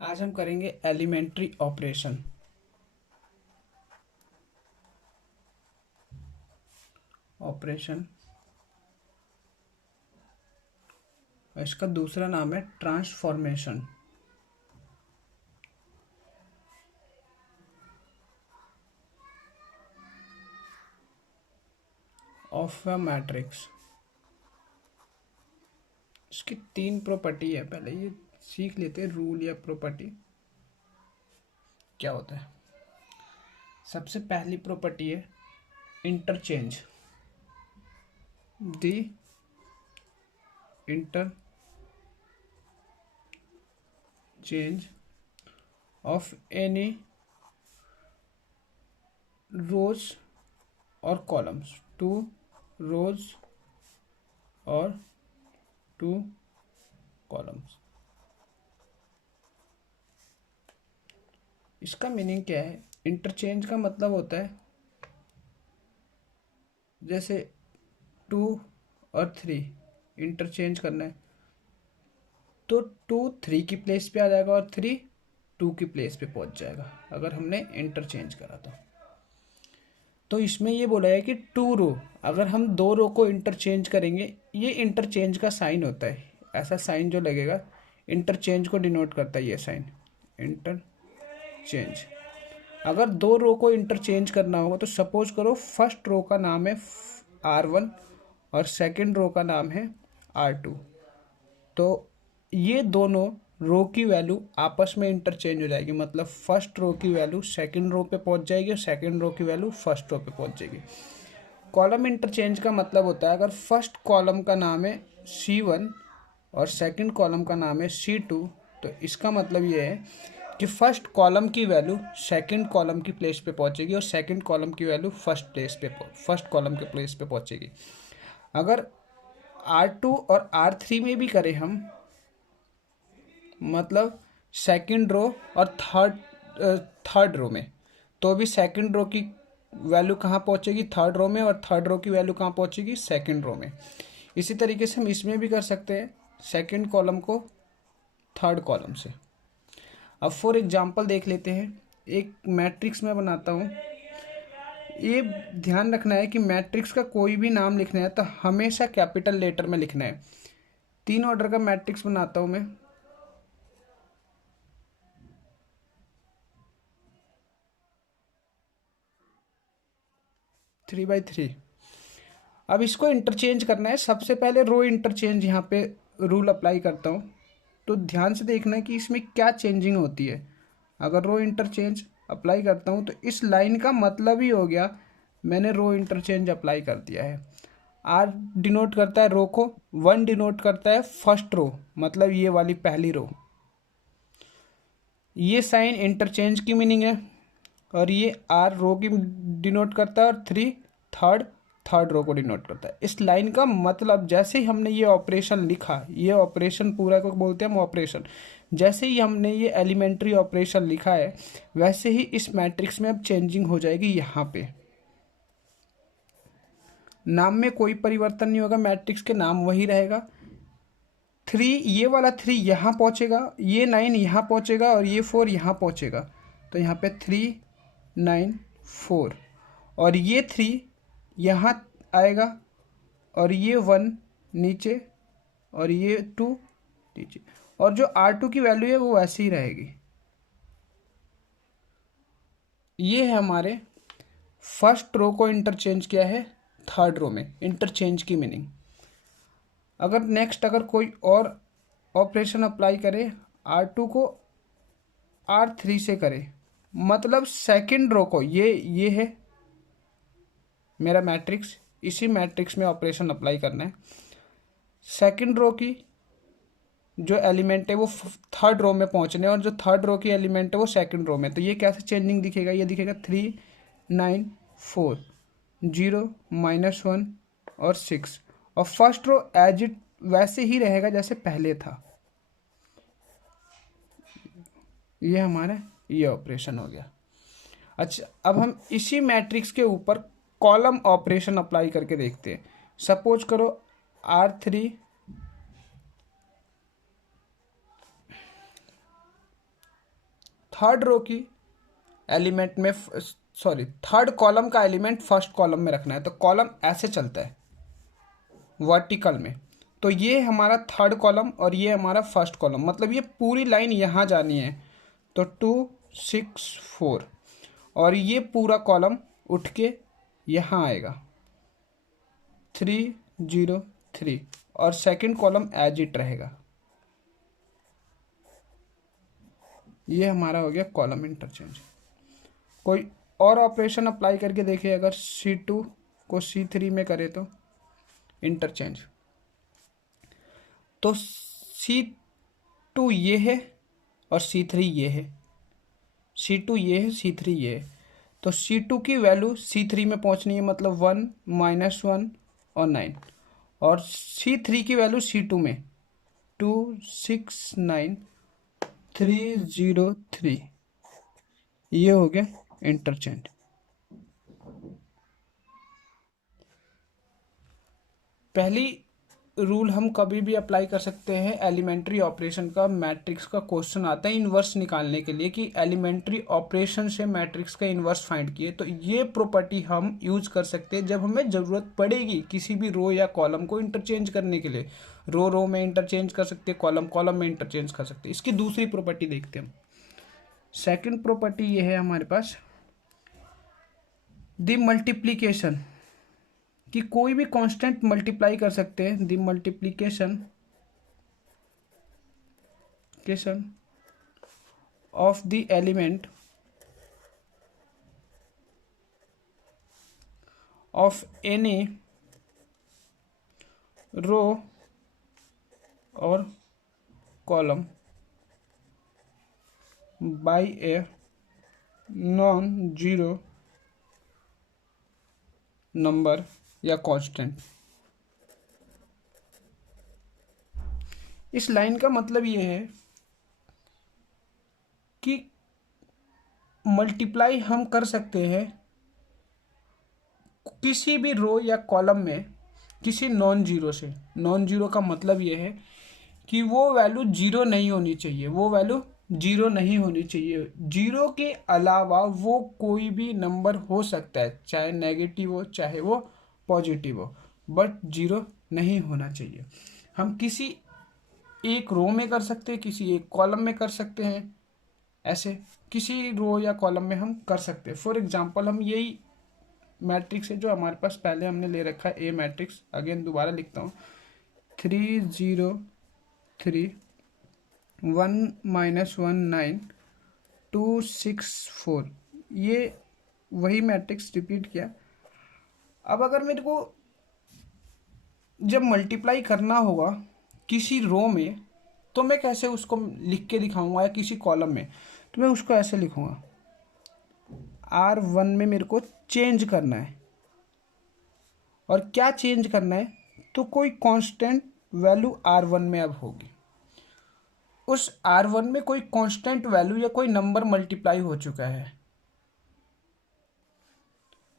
आज हम करेंगे एलिमेंट्री ऑपरेशन। इसका दूसरा नाम है ट्रांसफॉर्मेशन ऑफ अ मैट्रिक्स। इसकी तीन प्रॉपर्टी है, पहले ये सीख लेते हैं रूल या प्रॉपर्टी क्या होता है। सबसे पहली प्रॉपर्टी है interchange. The interchange of any rows और कॉलम्स, टू रोज और टू कॉलम्स। इसका मीनिंग क्या है? इंटरचेंज का मतलब होता है जैसे टू और थ्री इंटरचेंज करना है तो टू थ्री की प्लेस पे आ जाएगा और थ्री टू की प्लेस पे पहुंच जाएगा अगर हमने इंटरचेंज करा तो इसमें ये बोला है कि टू रो, अगर हम दो रो को इंटरचेंज करेंगे, ये इंटरचेंज का साइन होता है। ऐसा साइन जो लगेगा इंटरचेंज को डिनोट करता है, ये साइन इंटरचेंज। अगर दो रो को इंटरचेंज करना होगा तो सपोज करो फर्स्ट रो का नाम है R1 और सेकंड रो का नाम है R2, तो ये दोनों रो की वैल्यू आपस में इंटरचेंज हो जाएगी। मतलब फर्स्ट रो की वैल्यू सेकंड रो पे पहुंच जाएगी और सेकंड रो की वैल्यू फर्स्ट रो पे पहुंच जाएगी। कॉलम इंटरचेंज का मतलब होता है अगर फर्स्ट कॉलम का नाम है C1 और सेकंड कॉलम का नाम है C2, तो इसका मतलब ये है कि फर्स्ट कॉलम की वैल्यू सेकंड कॉलम की प्लेस पे पहुंचेगी और सेकंड कॉलम की वैल्यू फर्स्ट कॉलम के प्लेस पे पहुंचेगी। अगर R2 और R3 में भी करें हम, मतलब सेकंड रो और थर्ड रो में, तो भी सेकंड रो की वैल्यू कहाँ पहुंचेगी? थर्ड रो में। और थर्ड रो की वैल्यू कहाँ पहुंचेगी? सेकंड रो में। इसी तरीके से हम इसमें भी कर सकते हैं, सेकंड कॉलम को थर्ड कॉलम से। अब फॉर एग्जांपल देख लेते हैं, एक मैट्रिक्स में बनाता हूँ। ये ध्यान रखना है कि मैट्रिक्स का कोई भी नाम लिखना है तो हमेशा कैपिटल लेटर में लिखना है। 3 ऑर्डर का मैट्रिक्स बनाता हूँ मैं। 3x3। अब इसको इंटरचेंज करना है। सबसे पहले रो इंटरचेंज यहाँ पे रूल अप्लाई करता हूँ, तो ध्यान से देखना है कि इसमें क्या चेंजिंग होती है। अगर रो इंटरचेंज अप्लाई करता हूँ तो इस लाइन का मतलब ही हो गया मैंने रो इंटरचेंज अप्लाई कर दिया है। आर डिनोट करता है रो को, 1 डिनोट करता है फर्स्ट रो, मतलब ये वाली पहली रो। ये साइन इंटरचेंज की मीनिंग है। और ये आर रो की डिनोट करता है और थर्ड रो को डिनोट करता है। इस लाइन का मतलब जैसे ही हमने ये ऑपरेशन लिखा, ये ऑपरेशन पूरा को बोलते हैं हम ऑपरेशन। जैसे ही हमने ये एलिमेंट्री ऑपरेशन लिखा है वैसे ही इस मैट्रिक्स में अब चेंजिंग हो जाएगी। यहाँ पे नाम में कोई परिवर्तन नहीं होगा, मैट्रिक्स के नाम वही रहेगा। 3, ये वाला 3 यहाँ पहुँचेगा, ये 9 यहाँ पहुँचेगा और ये 4 यहाँ पहुँचेगा। तो यहाँ पे 3 9 4, और ये 3 यहाँ आएगा और ये 1 नीचे और ये 2 नीचे, और जो R2 की वैल्यू है वो वैसे ही रहेगी। ये है हमारे फर्स्ट रो को इंटरचेंज किया है थर्ड रो में, इंटरचेंज की मीनिंग। अगर नेक्स्ट अगर कोई और ऑपरेशन अप्लाई करे, R2 को R3 से करे, मतलब सेकंड रो को, ये है मेरा मैट्रिक्स, इसी मैट्रिक्स में ऑपरेशन अप्लाई करना है। सेकंड रो की जो एलिमेंट है वो थर्ड रो में पहुंचने, और जो थर्ड रो की एलिमेंट है वो सेकंड रो में। तो ये कैसे चेंजिंग दिखेगा? ये दिखेगा 3 9 4 0 -1 और 6, और फर्स्ट रो एज इट वैसे ही रहेगा जैसे पहले था। ये हमारा ये ऑपरेशन हो गया। अच्छा, अब हम इसी मैट्रिक्स के ऊपर कॉलम ऑपरेशन अप्लाई करके देखते हैं। सपोज करो R3 थर्ड रो की एलिमेंट में सॉरी थर्ड कॉलम का एलिमेंट फर्स्ट कॉलम में रखना है, तो कॉलम ऐसे चलता है वर्टिकल में। तो ये हमारा थर्ड कॉलम और ये हमारा फर्स्ट कॉलम, मतलब ये पूरी लाइन यहाँ जानी है। तो 2 6 4 और ये पूरा कॉलम उठ के यहाँ आएगा 3 0 3 और सेकंड कॉलम एज इट रहेगा। ये हमारा हो गया कॉलम इंटरचेंज। कोई और ऑपरेशन अप्लाई करके देखिए, अगर C2 को C3 में करे तो इंटरचेंज। तो C2 ये है और C3 ये है, C2 ये है, C3 ये है। तो C2 की वैल्यू C3 में पहुंचनी है, मतलब 1 -1 और 9, और C3 की वैल्यू C2 में 2 6 9 3 0 3। ये हो गया इंटरचेंज। पहली रूल हम कभी भी अप्लाई कर सकते हैं एलिमेंट्री ऑपरेशन का, मैट्रिक्स का क्वेश्चन आता है इन्वर्स निकालने के लिए कि एलिमेंट्री ऑपरेशन से मैट्रिक्स का इन्वर्स फाइंड किए, तो ये प्रॉपर्टी हम यूज कर सकते हैं जब हमें ज़रूरत पड़ेगी किसी भी रो या कॉलम को इंटरचेंज करने के लिए। रो रो में इंटरचेंज कर सकते हैं, कॉलम कॉलम में इंटरचेंज कर सकते हैं। इसकी दूसरी प्रॉपर्टी देखते हैं हम। सेकेंड प्रॉपर्टी ये है हमारे पास द मल्टीप्लीकेशन, कि कोई भी कांस्टेंट मल्टीप्लाई कर सकते हैं। The multiplication of the element of any row और column by a non zero number या कांस्टेंट। इस लाइन का मतलब ये है कि मल्टीप्लाई हम कर सकते हैं किसी भी रो या कॉलम में किसी नॉन जीरो से। नॉन जीरो का मतलब ये है कि वो वैल्यू जीरो नहीं होनी चाहिए, वो वैल्यू जीरो नहीं होनी चाहिए। जीरो के अलावा वो कोई भी नंबर हो सकता है, चाहे नेगेटिव हो चाहे वो पॉजिटिव हो, बट जीरो नहीं होना चाहिए। हम किसी एक रो में कर सकते हैं, किसी एक कॉलम में कर सकते हैं, ऐसे किसी रो या कॉलम में हम कर सकते हैं। फॉर एग्जांपल हम यही मैट्रिक्स है जो हमारे पास पहले हमने ले रखा है, ए मैट्रिक्स। अगेन दोबारा लिखता हूँ 3 0 3 1 -1 9 2 6 4। ये वही मैट्रिक्स रिपीट किया। अब अगर मेरे को जब मल्टीप्लाई करना होगा किसी रो में तो मैं कैसे उसको लिख के दिखाऊंगा, या किसी कॉलम में तो मैं उसको ऐसे लिखूंगा। R1 में मेरे को चेंज करना है, और क्या चेंज करना है, तो कोई कांस्टेंट वैल्यू R1 में अब होगी। उस R1 में कोई कांस्टेंट वैल्यू या कोई नंबर मल्टीप्लाई हो चुका है।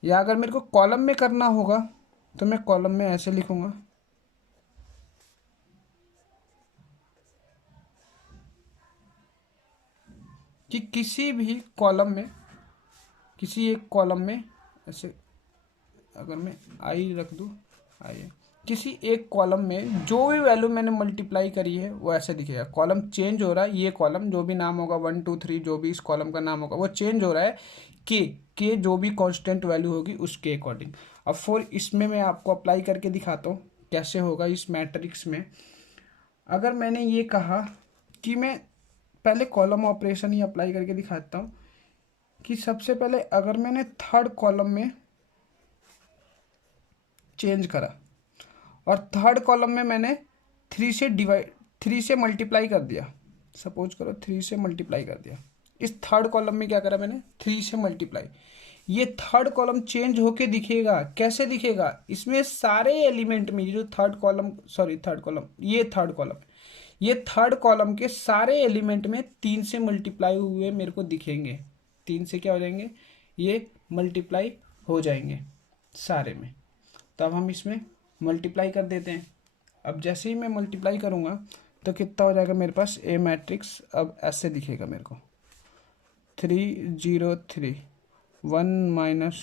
या अगर मेरे को कॉलम में करना होगा तो मैं कॉलम में ऐसे लिखूंगा कि किसी भी कॉलम में, किसी एक कॉलम में ऐसे, अगर मैं आई रख दूँ, आई, किसी एक कॉलम में जो भी वैल्यू मैंने मल्टीप्लाई करी है वो ऐसे दिखेगा। कॉलम चेंज हो रहा है, ये कॉलम जो भी नाम होगा 1 2 3 जो भी इस कॉलम का नाम होगा वो चेंज हो रहा है के जो भी कांस्टेंट वैल्यू होगी उसके अकॉर्डिंग। अब फॉर इसमें मैं आपको अप्लाई करके दिखाता हूँ कैसे होगा इस मैट्रिक्स में। अगर मैंने ये कहा कि मैं पहले कॉलम ऑपरेशन ही अप्लाई करके दिखाता हूँ कि सबसे पहले अगर मैंने थर्ड कॉलम में चेंज करा और थर्ड कॉलम में मैंने 3 से मल्टीप्लाई कर दिया, सपोज करो 3 से मल्टीप्लाई कर दिया। इस थर्ड कॉलम में क्या करा मैंने, 3 से मल्टीप्लाई। ये थर्ड कॉलम चेंज होके दिखेगा। कैसे दिखेगा, इसमें सारे एलिमेंट में, ये जो third column, sorry third column, ये थर्ड कॉलम, ये थर्ड कॉलम के सारे एलिमेंट में 3 से मल्टीप्लाई हुए मेरे को दिखेंगे। 3 से क्या हो जाएंगे, ये मल्टीप्लाई हो जाएंगे सारे में। तब हम इसमें मल्टीप्लाई कर देते हैं। अब जैसे ही मैं मल्टीप्लाई करूँगा तो कितना हो जाएगा मेरे पास, ए मैट्रिक्स अब ऐसे दिखेगा मेरे को। 303, 1 -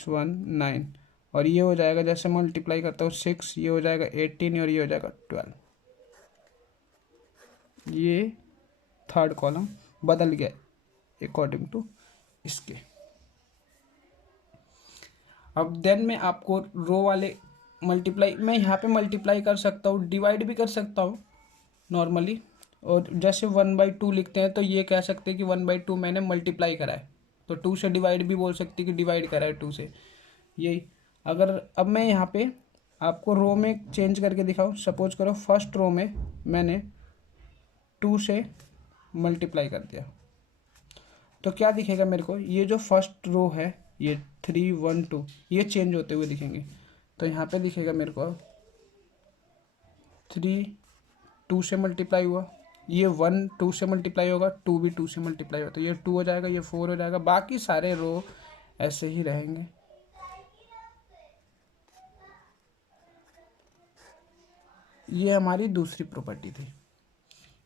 1 9, और ये हो जाएगा, जैसे मल्टीप्लाई करता हूँ 6, ये हो जाएगा 18 और ये हो जाएगा 12। ये थर्ड कॉलम बदल गया अकॉर्डिंग टू इसके। अब देन मैं आपको रो वाले मल्टीप्लाई, मैं यहाँ पे मल्टीप्लाई कर सकता हूँ, डिवाइड भी कर सकता हूँ नॉर्मली, और जैसे 1/2 लिखते हैं तो ये कह सकते हैं कि 1/2 मैंने मल्टीप्लाई करा है, तो 2 से डिवाइड भी बोल सकती कि डिवाइड करा है 2 से। यही अगर अब मैं यहाँ पे आपको रो में चेंज करके दिखाऊँ, सपोज करो फर्स्ट रो में मैंने 2 से मल्टीप्लाई कर दिया, तो क्या दिखेगा मेरे को, ये जो फर्स्ट रो है ये 3 1 2 ये चेंज होते हुए दिखेंगे। तो यहाँ पे दिखेगा मेरे को 3 2 से मल्टीप्लाई हुआ, ये 1 2 से मल्टीप्लाई होगा, 2 भी 2 से मल्टीप्लाई होगा, तो ये 2 हो जाएगा, ये 4 हो जाएगा, बाकी सारे रो ऐसे ही रहेंगे। ये हमारी दूसरी प्रॉपर्टी थी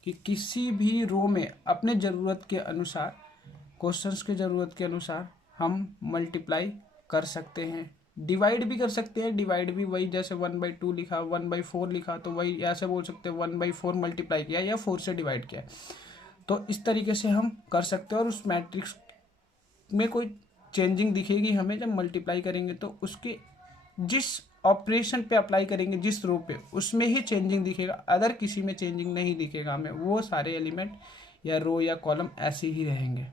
कि किसी भी रो में अपने ज़रूरत के अनुसार, क्वेश्चंस के ज़रूरत के अनुसार हम मल्टीप्लाई कर सकते हैं, डिवाइड भी कर सकते हैं। डिवाइड भी वही, जैसे 1/2 लिखा, 1/4 लिखा, तो वही ऐसे बोल सकते हैं 1/4 मल्टीप्लाई किया या 4 से डिवाइड किया। तो इस तरीके से हम कर सकते हैं, और उस मैट्रिक्स में कोई चेंजिंग दिखेगी हमें जब मल्टीप्लाई करेंगे, तो उसके जिस ऑपरेशन पे अप्लाई करेंगे, जिस रो पे, उसमें ही चेंजिंग दिखेगा, अदर किसी में चेंजिंग नहीं दिखेगा हमें, वो सारे एलिमेंट या रो या कॉलम ऐसे ही रहेंगे।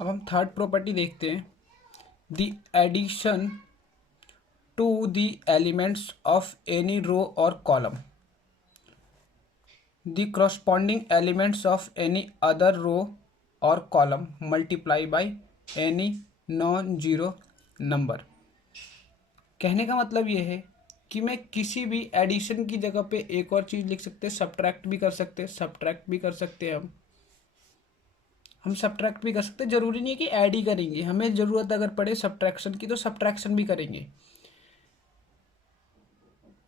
अब हम थर्ड प्रॉपर्टी देखते हैं, the addition to the elements of any row और column, the corresponding elements of any other row or column multiply by any non-zero number। कहने का मतलब ये है कि मैं किसी भी एडिशन की जगह पे एक और चीज़ लिख सकते हैं, सब्ट्रैक्ट भी कर सकते हैं, सब्ट्रैक्ट भी कर सकते हैं, हम सब्ट्रैक्ट भी कर सकते हैं। जरूरी नहीं है कि ऐड ही करेंगे, हमें ज़रूरत अगर पड़े सब्ट्रैक्शन की तो सब्ट्रैक्शन भी करेंगे,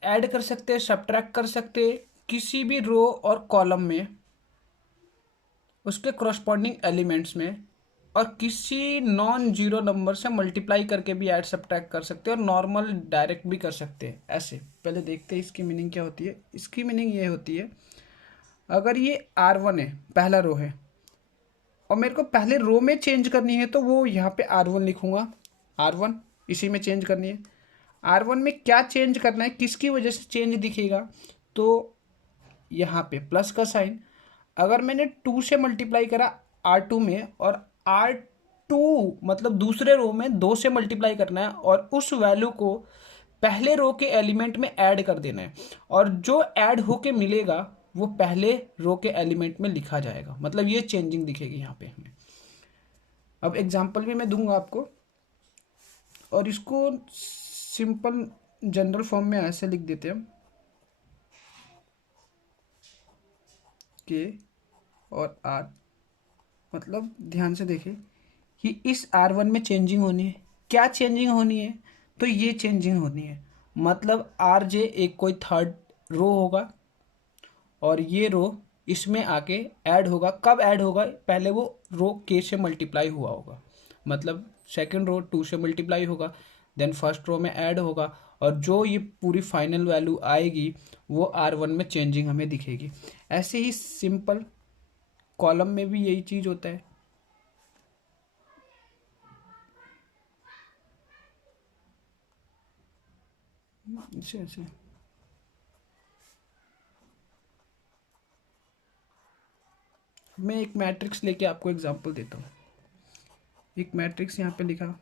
ऐड कर सकते हैं, सब्ट्रैक्ट कर सकते हैं किसी भी रो और कॉलम में, उसके करस्पॉन्डिंग एलिमेंट्स में, और किसी नॉन जीरो नंबर से मल्टीप्लाई करके भी ऐड सब्ट्रैक्ट कर सकते हैं, और नॉर्मल डायरेक्ट भी कर सकते हैं। ऐसे पहले देखते हैं इसकी मीनिंग क्या होती है। इसकी मीनिंग ये होती है, अगर ये R1 है, पहला रो है, और मेरे को पहले रो में चेंज करनी है, तो वो यहाँ पे R1 लिखूंगा, R1 इसी में चेंज करनी है। R1 में क्या चेंज करना है, किसकी वजह से चेंज दिखेगा, तो यहाँ पे प्लस का साइन। अगर मैंने 2 से मल्टीप्लाई करा R2 में, और R2 मतलब दूसरे रो में 2 से मल्टीप्लाई करना है, और उस वैल्यू को पहले रो के एलिमेंट में ऐड कर देना है, और जो ऐड होके मिलेगा वो पहले रो के एलिमेंट में लिखा जाएगा, मतलब ये चेंजिंग दिखेगी यहाँ पे हमें। अब एग्जांपल भी मैं दूंगा आपको, और इसको सिंपल जनरल फॉर्म में ऐसे लिख देते हैं, के और R, मतलब ध्यान से देखें कि इस R1 में चेंजिंग होनी है। क्या चेंजिंग होनी है, तो ये चेंजिंग होनी है, मतलब RJ एक कोई थर्ड रो होगा, और ये रो इसमें आके ऐड होगा। कब ऐड होगा, पहले वो रो K से मल्टीप्लाई हुआ होगा, मतलब सेकंड रो 2 से मल्टीप्लाई होगा, देन फर्स्ट रो में ऐड होगा, और जो ये पूरी फाइनल वैल्यू आएगी वो R1 में चेंजिंग हमें दिखेगी। ऐसे ही सिंपल कॉलम में भी यही चीज़ होता है। ऐसे मैं एक मैट्रिक्स लेके आपको एग्जांपल देता हूँ। एक मैट्रिक्स यहाँ पे लिखा,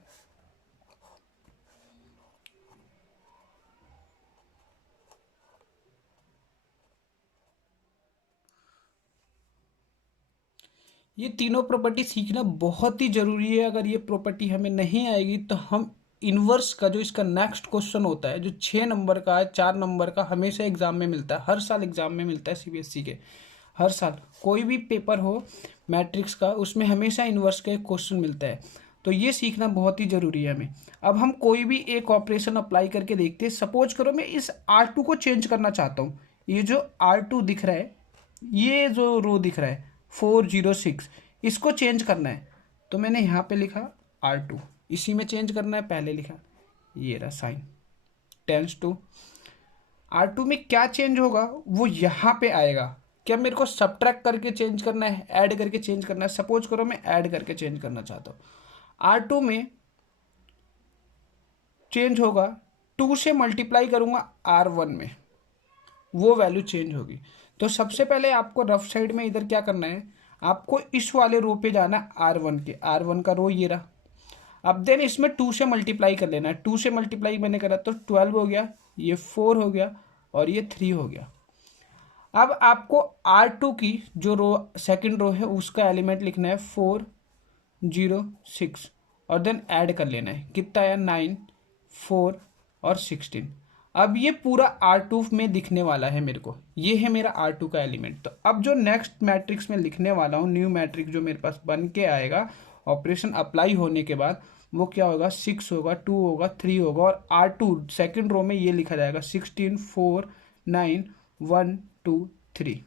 ये तीनों प्रॉपर्टी सीखना बहुत ही ज़रूरी है। अगर ये प्रॉपर्टी हमें नहीं आएगी तो हम इन्वर्स का जो इसका नेक्स्ट क्वेश्चन होता है, जो 6 नंबर का है, 4 नंबर का, हमेशा एग्जाम में मिलता है, हर साल एग्जाम में मिलता है सीबीएसई के, हर साल कोई भी पेपर हो मैट्रिक्स का, उसमें हमेशा इन्वर्स का एक क्वेश्चन मिलता है। तो ये सीखना बहुत ही ज़रूरी है हमें। अब हम कोई भी एक ऑपरेशन अप्लाई करके देखते हैं। सपोज करो मैं इस R2 को चेंज करना चाहता हूँ, ये जो R2 दिख रहा है, ये जो रो दिख रहा है, 406, इसको चेंज करना है तो मैंने यहाँ पे लिखा R2, इसी में चेंज करना है, पहले लिखा ये रहा साइन टेंस टू R2 में क्या चेंज होगा वो यहाँ पे आएगा। क्या मेरे को सब्ट्रैक्ट करके चेंज करना है, ऐड करके चेंज करना है? सपोज करो मैं ऐड करके चेंज करना चाहता हूँ। R2 में चेंज होगा, 2 से मल्टीप्लाई करूँगा R1 में, वो वैल्यू चेंज होगी। तो सबसे पहले आपको रफ साइड में इधर क्या करना है, आपको इस वाले रो पे जाना है R1 के, R1 का रो ये रहा। अब देन इसमें 2 से मल्टीप्लाई कर लेना है, 2 से मल्टीप्लाई मैंने करा तो 12 हो गया, ये 4 हो गया और ये 3 हो गया। अब आपको R2 की जो रो सेकंड रो है उसका एलिमेंट लिखना है 406 और देन ऐड कर लेना है, कितना आया 9, 4 और 16। अब ये पूरा R2 में दिखने वाला है मेरे को, ये है मेरा R2 का एलिमेंट। तो अब जो नेक्स्ट मैट्रिक्स में लिखने वाला हूँ, न्यू मैट्रिक्स जो मेरे पास बन के आएगा ऑपरेशन अप्लाई होने के बाद, वो क्या होगा 6 होगा, 2 होगा, 3 होगा और R2 सेकंड रो में ये लिखा जाएगा 16, 4, 9, 1, 2, 3।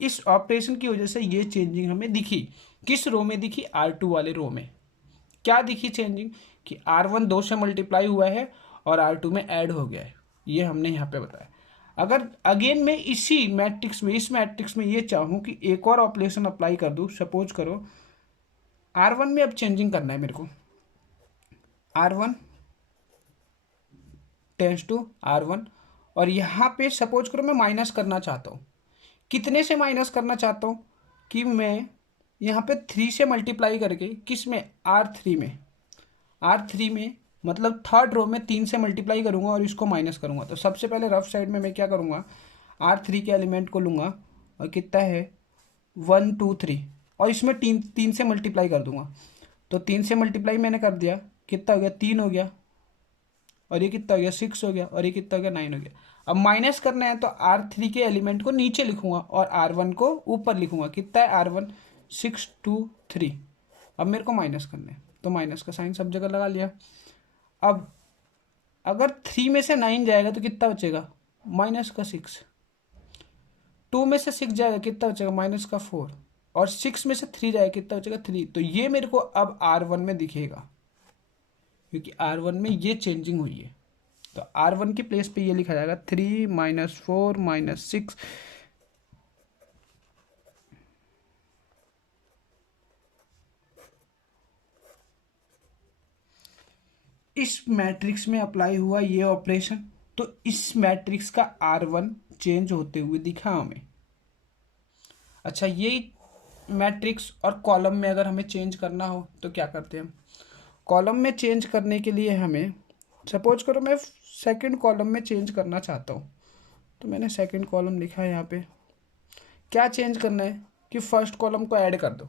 इस ऑपरेशन की वजह से ये चेंजिंग हमें दिखी। किस रो में दिखी? R2 वाले रो में। क्या दिखी चेंजिंग? कि R1 2 से मल्टीप्लाई हुआ है और R2 में ऐड हो गया है, ये हमने यहाँ पे बताया। अगर अगेन मैं इसी मैट्रिक्स में, इस मैट्रिक्स में ये चाहूँ कि एक और ऑपरेशन अप्लाई कर दूँ, सपोज करो R1 में अब चेंजिंग करना है मेरे को, R1 टेंस टू R1 और यहाँ पे सपोज करो मैं माइनस करना चाहता हूँ। कितने से माइनस करना चाहता हूँ कि मैं यहाँ पे 3 से मल्टीप्लाई करके, किस में? R3 में। R3 में मतलब थर्ड रो में 3 से मल्टीप्लाई करूँगा और इसको माइनस करूँगा। तो सबसे पहले रफ साइड में मैं क्या करूँगा, R3 के एलिमेंट को लूँगा और कितना है 1, 2, 3 और इसमें 3 से मल्टीप्लाई कर दूँगा। तो 3 से मल्टीप्लाई मैंने कर दिया, कितना हो गया 3 हो गया और ये कितना हो गया 6 हो गया और ये कितना हो गया 9 हो गया। अब माइनस करना है तो R3 के एलिमेंट को नीचे लिखूंगा और R1 को ऊपर लिखूंगा। कितना है R1? 6, 2, 3। अब मेरे को माइनस करना है तो माइनस का साइन सब जगह लगा लिया। अब अगर 3 में से 9 जाएगा तो कितना बचेगा? माइनस का 6। 2 में से 6 जाएगा, कितना बचेगा? माइनस का 4 और 6 में से 3 जाएगा, कितना बचेगा? 3। तो ये मेरे को अब R1 में दिखेगा क्योंकि R1 में ये चेंजिंग हुई है। तो R1 की प्लेस पे ये लिखा जाएगा 3 - 4 - 6। इस मैट्रिक्स में अप्लाई हुआ ये ऑपरेशन, तो इस मैट्रिक्स का R1 चेंज होते हुए दिखा हमें। अच्छा, ये मैट्रिक्स और कॉलम में अगर हमें चेंज करना हो तो क्या करते हैं हम? कॉलम में चेंज करने के लिए हमें, सपोज करो मैं सेकंड कॉलम में चेंज करना चाहता हूँ, तो मैंने सेकंड कॉलम लिखा है यहाँ पे। क्या चेंज करना है कि फर्स्ट कॉलम को ऐड कर दो,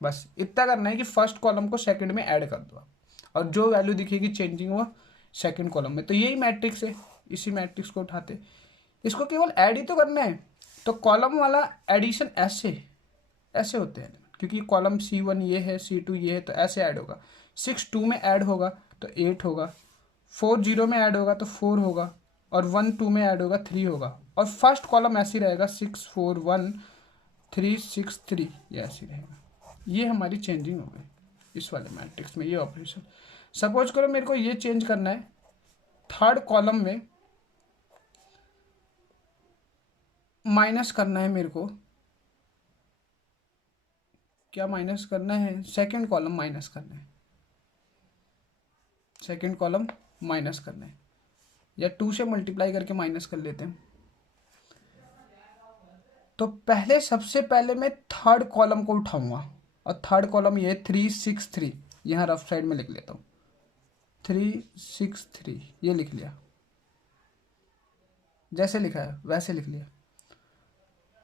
बस इतना करना है कि फर्स्ट कॉलम को सेकंड में ऐड कर दो और जो वैल्यू दिखेगी चेंजिंग वो सेकंड कॉलम में। तो यही मैट्रिक्स है, इसी मैट्रिक्स को उठाते, इसको केवल ऐड ही तो करना है। तो कॉलम वाला एडिशन ऐसे ऐसे होते हैं, क्योंकि कॉलम C1 ये है, C2 ये है, तो ऐसे ऐड होगा। 6 2 में ऐड होगा तो 8 होगा, 4 0 में ऐड होगा तो 4 होगा और 1 2 में ऐड होगा 3 होगा। और फर्स्ट कॉलम ऐसे ही रहेगा 6 4 1 3 6 3, ये ऐसे ही रहेगा। ये हमारी चेंजिंग हो गई इस वाले मैट्रिक्स में, ये ऑपरेशन। सपोज करो मेरे को ये चेंज करना है, थर्ड कॉलम में माइनस करना है मेरे को। क्या माइनस करना है? सेकंड कॉलम माइनस करना है, सेकंड कॉलम माइनस करना है, या 2 से मल्टीप्लाई करके माइनस कर लेते हैं। तो पहले सबसे पहले मैं थर्ड कॉलम को उठाऊंगा और थर्ड कॉलम ये 3 6 3, यहाँ रफ साइड में लिख लेता हूँ 3 6 3, ये लिख लिया, जैसे लिखा है वैसे लिख लिया।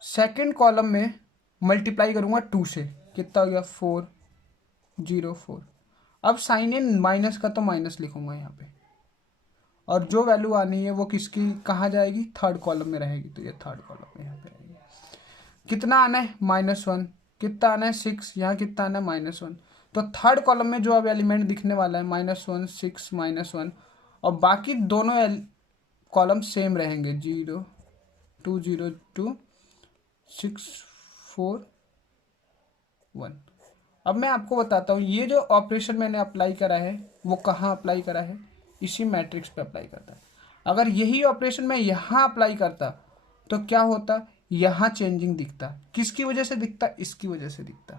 सेकंड कॉलम में मल्टीप्लाई करूंगा 2 से, कितना हो गया 4 0 4। अब साइन इन माइनस का तो माइनस लिखूंगा यहाँ पे, और जो वैल्यू आनी है वो किसकी कहाँ जाएगी? थर्ड कॉलम में रहेगी, तो ये थर्ड कॉलम में यहाँ पे आएगी। कितना आना है? -1। कितना आना है? 6। यहाँ कितना आना है? -1। तो थर्ड कॉलम में जो अब एलिमेंट दिखने वाला है -1 6 -1, और बाकी दोनों कॉलम सेम रहेंगे, 0 2 0 2 6 4 1। अब मैं आपको बताता हूँ ये जो ऑपरेशन मैंने अप्लाई करा है वो कहाँ अप्लाई करा है, इसी मैट्रिक्स पे अप्लाई करता है। अगर यही ऑपरेशन मैं यहाँ अप्लाई करता तो क्या होता, यहाँ चेंजिंग दिखता। किसकी वजह से दिखता, इसकी वजह से दिखता।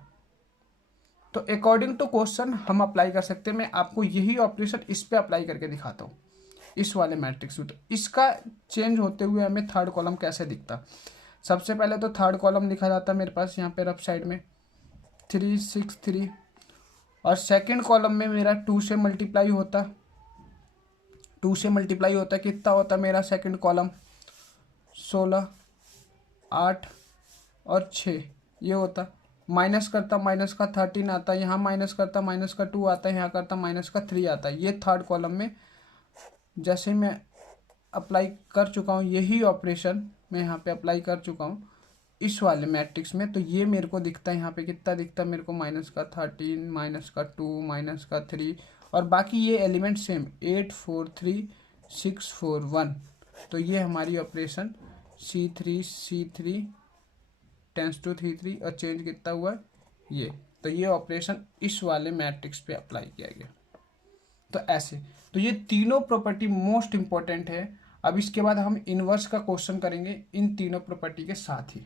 तो अकॉर्डिंग टू क्वेश्चन हम अप्लाई कर सकते हैं। मैं आपको यही ऑपरेशन इस पे अप्लाई करके दिखाता हूँ, इस वाले मैट्रिक्स में। तो इसका चेंज होते हुए हमें थर्ड कॉलम कैसे दिखता। सबसे पहले तो थर्ड कॉलम लिखा जाता है मेरे पास यहाँ पे लेफ्ट साइड में 3 6 3, और सेकंड कॉलम में मेरा 2 से मल्टीप्लाई होता। 2 से मल्टीप्लाई होता कितना होता मेरा सेकंड कॉलम, 16 8 और 6 ये होता। माइनस करता माइनस का 13 आता, यहाँ माइनस करता माइनस का 2 आता है, यहाँ करता माइनस का 3 आता है। ये थर्ड कॉलम में जैसे मैं अप्लाई कर चुका हूँ, यही ऑपरेशन मैं यहाँ पे अप्लाई कर चुका हूँ इस वाले मैट्रिक्स में। तो ये मेरे को दिखता है यहाँ पे कितना दिखता है मेरे को, माइनस का 13 माइनस का 2 माइनस का 3, और बाकी ये एलिमेंट सेम 8 4 3 6 4 1। तो ये हमारी ऑपरेशन C3 टेंस टू 3 और चेंज कितना हुआ है ये। तो ये ऑपरेशन इस वाले मैट्रिक्स पे अप्लाई किया गया। तो ऐसे, तो ये तीनों प्रॉपर्टी मोस्ट इंपॉर्टेंट है। अब इसके बाद हम इनवर्स का क्वेश्चन करेंगे इन तीनों प्रॉपर्टी के साथ ही।